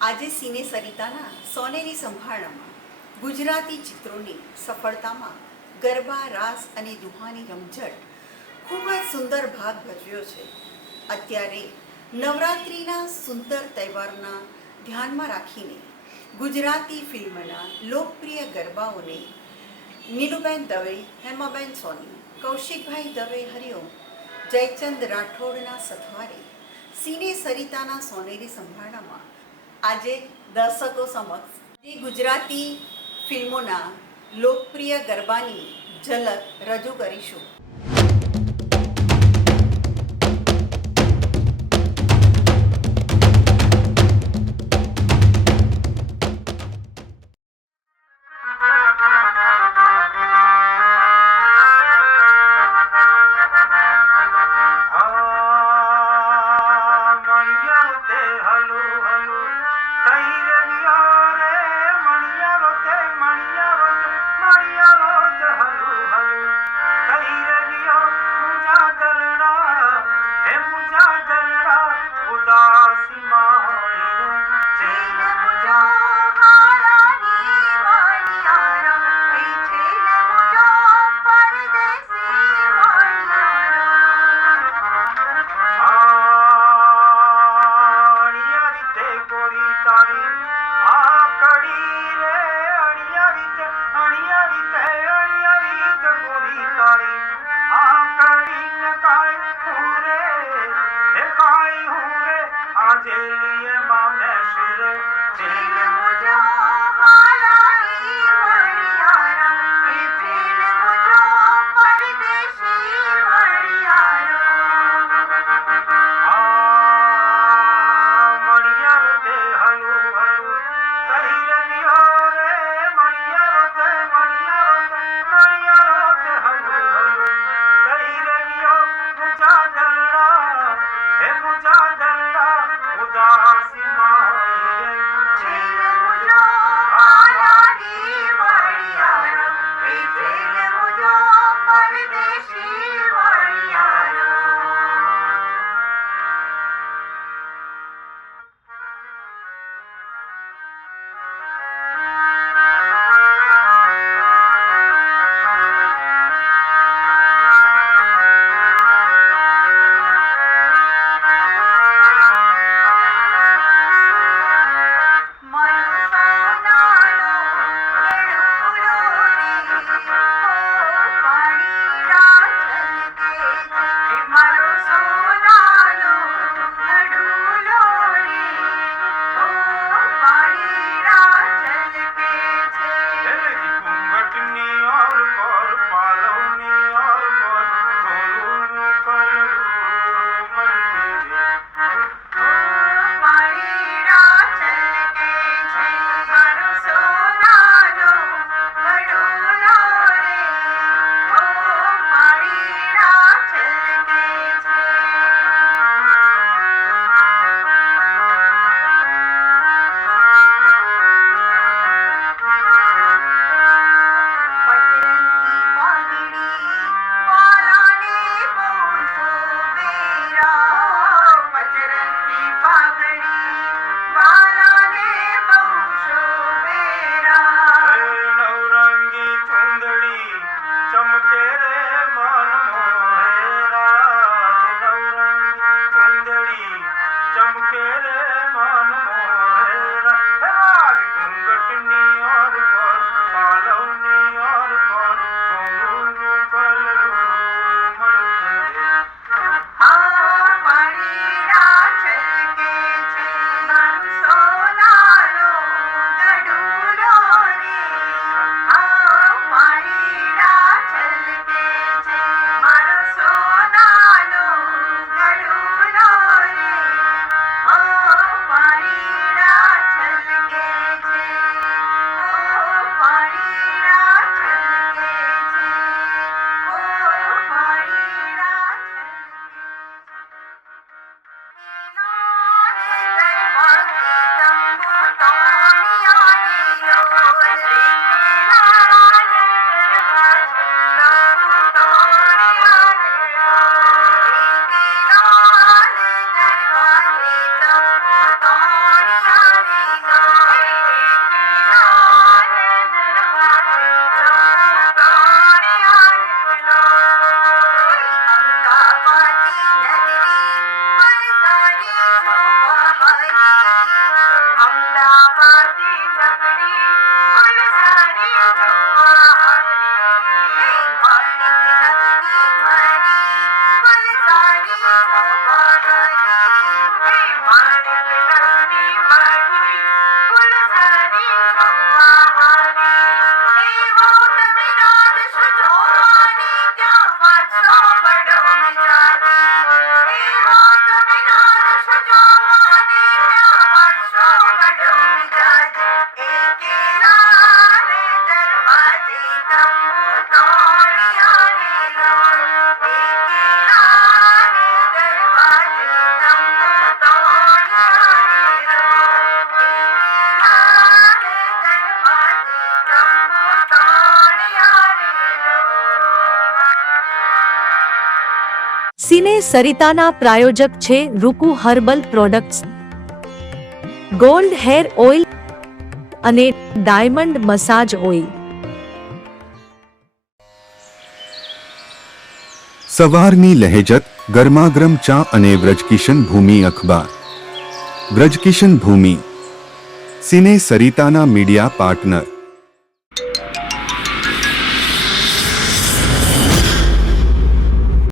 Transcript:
આજે સિને સરિતાના સોનેરી સંભાળામાં ગુજરાતી ચિત્રોની સફળતામાં ગરબા, રાસ અને દુહાની રમઝટ ખૂબ જ સુંદર ભાગ ભજવ્યો છે. અત્યારે નવરાત્રિના સુંદર તહેવારના ધ્યાનમાં રાખીને ગુજરાતી ફિલ્મના લોકપ્રિય ગરબાઓને નીલુબેન દવે, હેમાબેન સોની, કૌશિકભાઈ દવે હરિઓમ, જયચંદ રાઠોડના સથવારે સિને સરિતાના સોનેરી સંભાળામાં આજે દર્શકો સમક્ષ ગુજરાતી ફિલ્મોના લોકપ્રિય ગરબાની ઝલક રજૂ કરીશું. સિને સરિતાના પ્રાયોજક છે Ruku herbal products, gold hair oil અને ડાયમંડ મસાજ ઓઇલ. સવારની લહેજત, ગરમાગરમ ચા અને વ્રજકિશન ભૂમિ અખબાર. વ્રજકિશન ભૂમિ સિને સરિતાના મીડિયા પાર્ટનર.